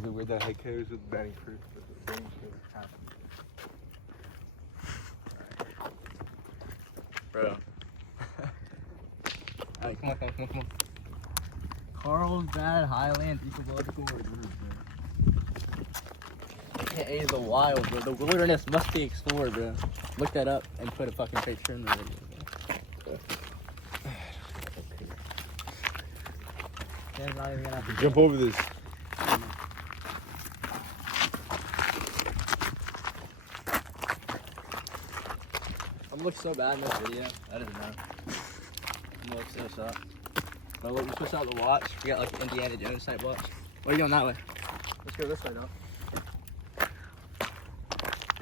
Is it weird that I cares with batting first, but the same shit happens? Bro. Alright, come on. Carlsbad Highlands Ecological Reserve, bro. AKA the wild, bro. The wilderness must be explored, bro. Look that up and put a fucking picture in the video, bro. Dan's not even gonna have to Jump over this. I'm gonna look so bad in this video. I didn't know. I'm gonna look so soft. But look, we switch out the watch. We got like Indiana Jones type watch. Where are you going that way? Let's go this way now.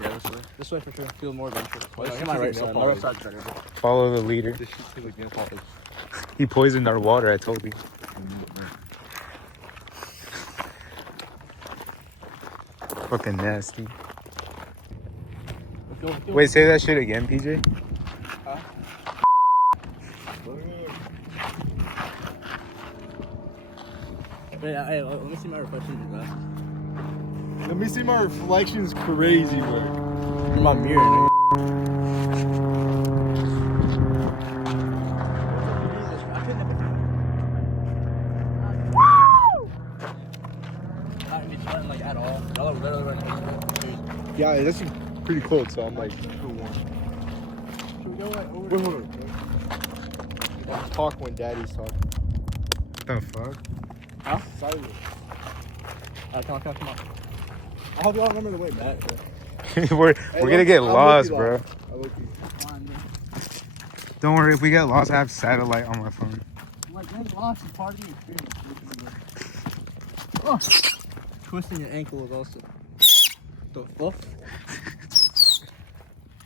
Yeah, this way. This way for sure. Feel more adventurous. Why Wait, is no, it my right taking side. no My right pause? side's better, bro. Follow the leader. This shit's too against all this. He poisoned our water, I told you. Fucking nasty. Let's go. Wait, say that shit again, PJ. Wait, hey, let me see my reflections, bro. Let me see my reflections. Crazy, bro. In my mirror, dude. Like at all. Y'all are literally running. Yeah, that's pretty cold, so I'm like, too warm. Should we go like over? Wait, hold on. Let's talk when daddy's talking. What the fuck? Huh? Silent. Alright, come on. I hope y'all remember the way back, bro. we're gonna get I'm lost, low-key bro. lost. I'm low-key. Come on, man. Don't worry, if we get lost, I have satellite on my phone. Like, getting lost is part of the experience. Oh. Twisting your ankle is also. The fuck?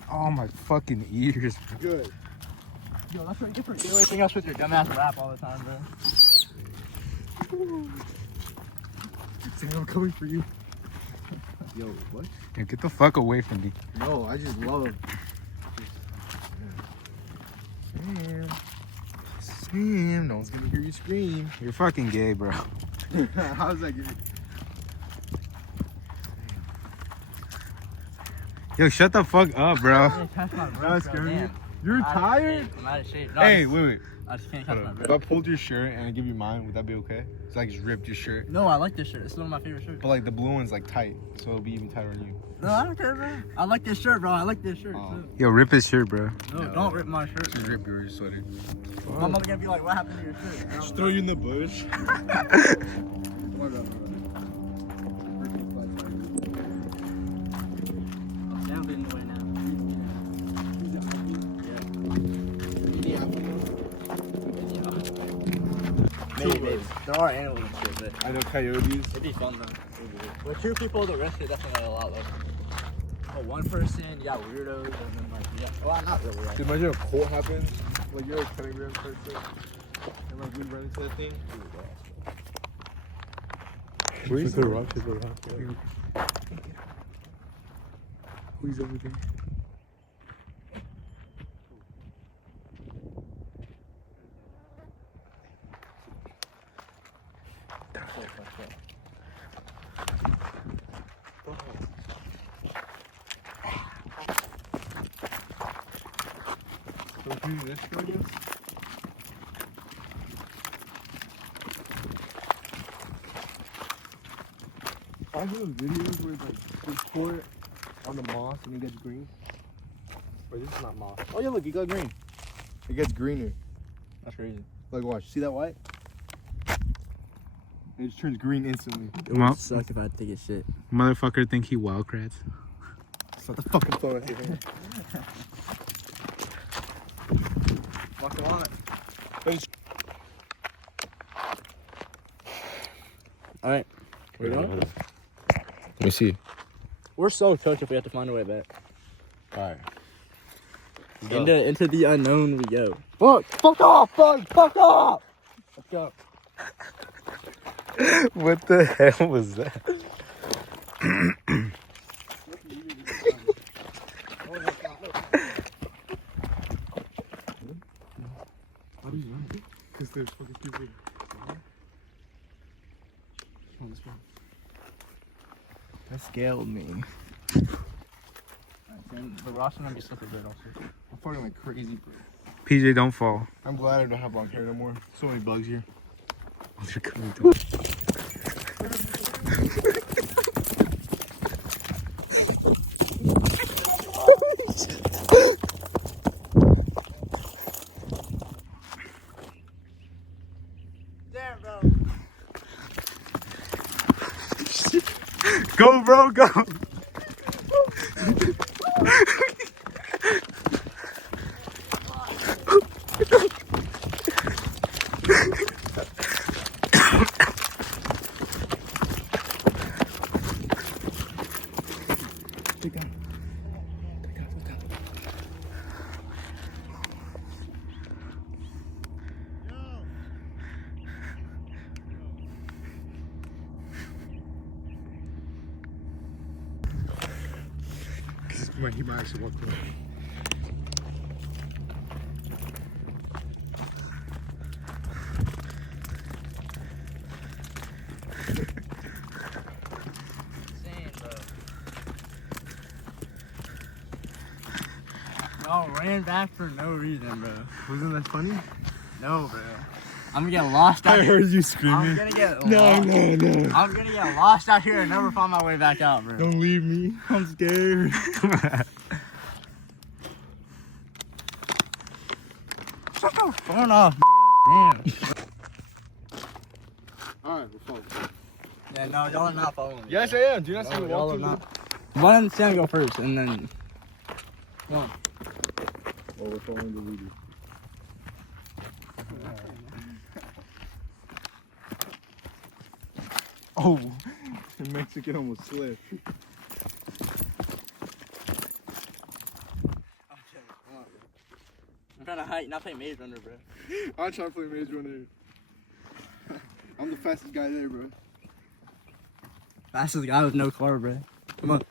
Oh, my fucking ears. Good. Yo, that's what you get for doing everything else with your dumbass rap all the time, bro. Sam, I'm coming for you. Yo, what? Yeah, get the fuck away from me. No, I just love. Sam, no one's gonna hear you scream. You're fucking gay, bro. How's that good? Yo, shut the fuck up, bro. That's good. You're tired? I'm out of shape. Hey, wait. I just can't catch my If I breath. pulled your shirt and I give you mine, would that be okay? It's like just ripped your shirt. No, I like this shirt. It's one of my favorite shirts. But like the blue one's like tight, so it'll be even tighter on you. No, I don't care, bro. I like this shirt, bro. I like this shirt. Oh. Yo, rip his shirt, bro. No, don't rip my shirt. Just rip your sweater. My mother gonna be like, what happened to your shirt? Just throw you in the bush. Down in the way now. Maybe. There are animals and shit, but I know coyotes. it'd be fun though. With two people, the risk is definitely a lot lower. Oh, one person, you got weirdos, and then like, yeah. Well, not really. Right? Dude, imagine a colt happens. Like you're a telegram person. And like we run into that thing. Where's the rock? Who's over there? So do this I guess? I have those videos where it's like they pour it on the moss and it gets green. Or this is not moss. Oh yeah, look, it got green. It gets greener. That's crazy. Like watch, see that white? It just turns green instantly. It would suck if I had to take a shit. Motherfucker think he wildcrats. Stop the fucking phone at your hand. Fuck the line. Alright. We going? Let me see. We're so cooked if we have to find a way back. Alright. Into the unknown we go. Fuck off, bud! Fuck off! Let's go. What the hell was that? How do you know? Because there's fucking people. That scaled me. The rocks are gonna be slippery bit also. I'm fucking like crazy, bro. PJ, don't fall. I'm glad I don't have long hair no more. So many bugs here. They're coming to us. Damn, bro. Go, bro, go. He might actually walk through. Insane, bro. Y'all ran back for no reason, bro. Wasn't that funny? No, bro. I'm gonna get lost out I here. heard you I'm screaming. gonna get No, lost. no. I'm gonna get lost out here and never find my way back out, bro. Don't leave me. I'm scared. Shut the phone off, nigga. Damn. Alright, we're following. Yeah, no, y'all are not following me. Yes, I am. Do you not see No, me y'all walk are through not. One Sam go first, and then. Come on. Oh, we're following the leader. Oh, the Mexican almost slipped. I'm trying to hide, not play Maze Runner, bro. I'm trying to play Maze Runner. I'm the fastest guy there, bro. Fastest guy with no car, bro. Come on.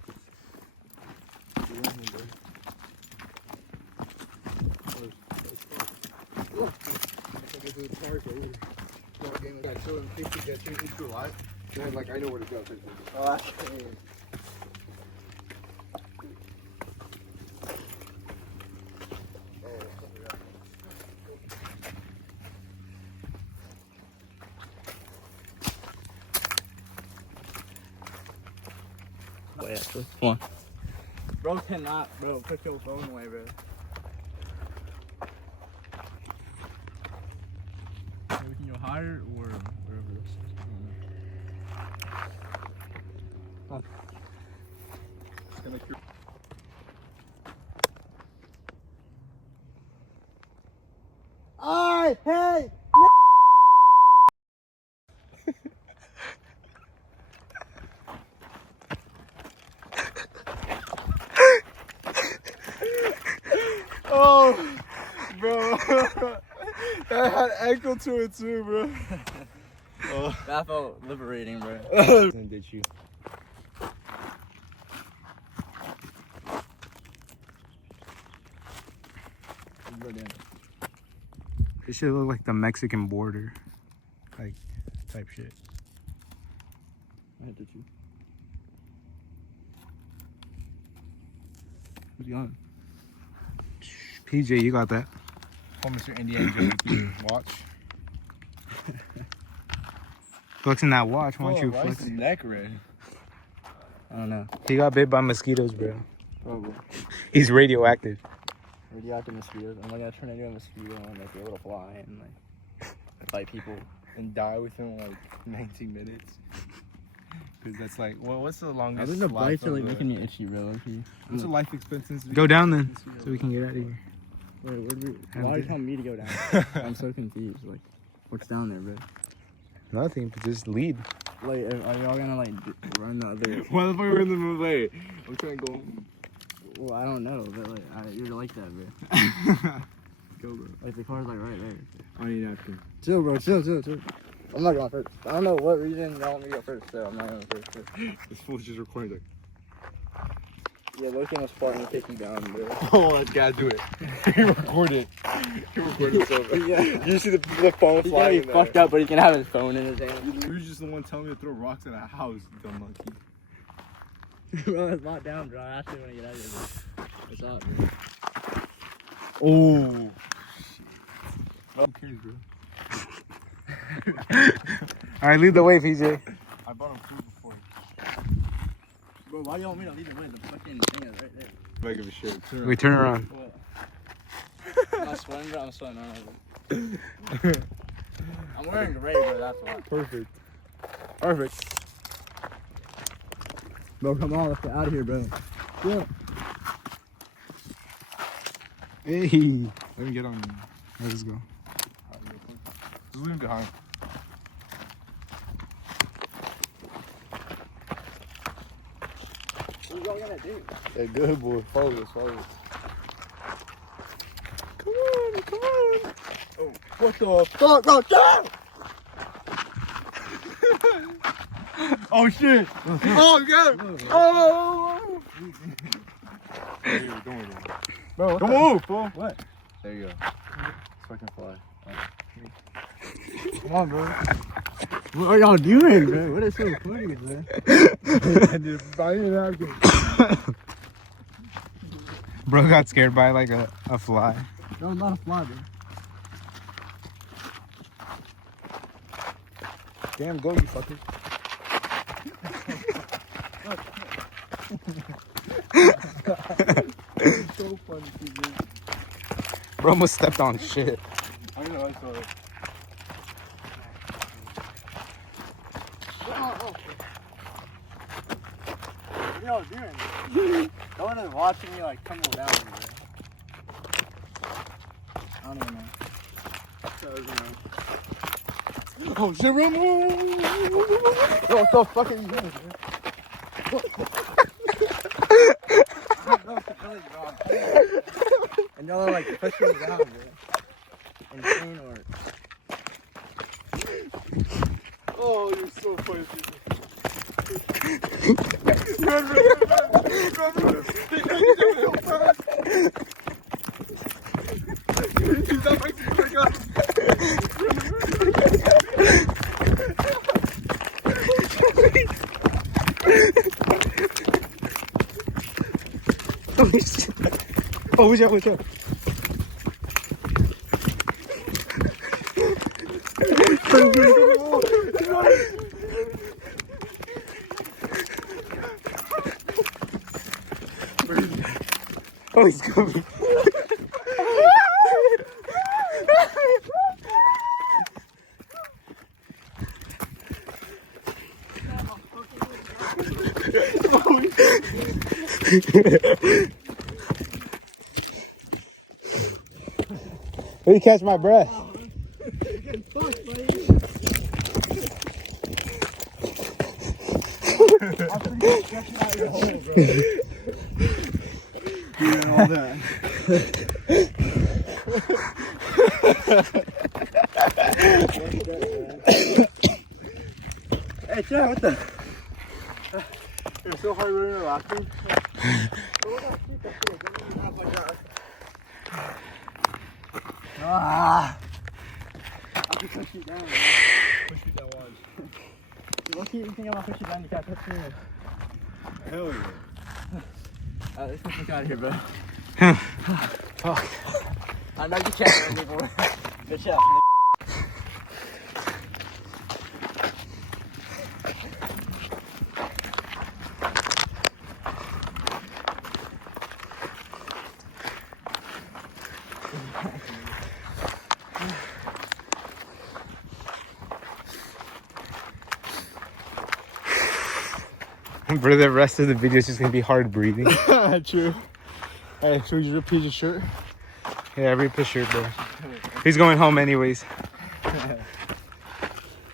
Like I know where to go. Oh, yeah, come on. Bro cannot, bro. Put your phone away, bro. We can go higher or wherever this is. Alright, hey! Oh, bro. That had echo to it too, bro. Oh. That felt liberating, bro. And did you? It should look like the Mexican border. Like, type shit. I did you. Who's going? PJ, you got that. Oh, Mr. Indiana Jones watch. Flexing that watch, why don't you why is flex his it? neck red? I don't know. He got bit by mosquitoes, bro. Probably. He's radioactive. Radioactive mosquitoes. I'm gonna turn into a mosquito and like be able to fly and like bite people. And die within like 19 minutes. Because that's like, well, what's the I longest think the life bites are of like a- making me itchy, bro. Okay. What's the life expectancy? Go down then, so we can get out of here. Wait, Have why are you to- telling me to go down? I'm so confused. Like, what's down there, bro? Nothing, but just lead. Like, are y'all gonna like run the other? Why the fuck are we in the middle way? I'm trying to go. Well, I don't know, but like, you're like that, bro. Go, bro. Like the car's like right there. I need napkin. Chill, bro. Chill. I'm not going first. I don't know what reason y'all want me to go first, so I'm not going first. This fool's just recording like, Yeah, Loki almost fought me taking down, bro. oh, I gotta do it. He recorded. He recorded so bad. Yeah. You see the phone He's gonna flying be in fucked there. up, but he can have his phone in his hand. You were just the one telling me to throw rocks at a house, dumb monkey. Bro, it's locked down, bro. I actually want to get out of here, bro. What's up, bro? Oh. Who cares, bro? All right, lead the way, PJ. I bought him food before. Bro, why do you want me to lead the way? The fucking thing is right there. Bag of a shit. We turn around. What? I'm sweating, bro. I'm sweating all over. I'm wearing gray, bro. That's why. Perfect. Perfect. Bro, come on. Let's get out of here, bro. Yeah. Hey. Let me get on. Let's go. Just leave him behind. What are y'all gonna do? Yeah, good boy. Follow us, follow us. Come on, come on. Oh, what the fuck? Oh, down! Oh, shit. Oh, God. Oh. Hey, don't worry. Bro, Don't move, fool. What? There you go. Fucking fly. Come on, bro. What are y'all doing, bro? What is so funny, bro? Bro got scared by like a fly. That was not a fly, bro. Damn, go, you fucker. It's so funny, dude. Bro almost stepped on shit. I know, I saw it. What y'all doing? No one is watching me like tumble down, bro. I don't even know. Oh, shit, run! Bro, what the fuck are you doing, bro? And y'all are like pushing me down, bro. Insane or. Oh, you're so funny, people. Oh, watch out, watch out. Oh, he's coming. Let me catch my breath. All that. Hey, Chad, what the? You're so hard running and laughing. Ah! I can push you down, man. Push me down once. What do you think I'm gonna push you down? You can't touch me. Hell yeah. Let's get out of here, bro. Fuck. I know you can't anymore. Good shot. Bro, the rest of the video is just gonna be hard breathing. True. Hey, should we rip his shirt? Yeah, rip his shirt, bro. He's going home anyways.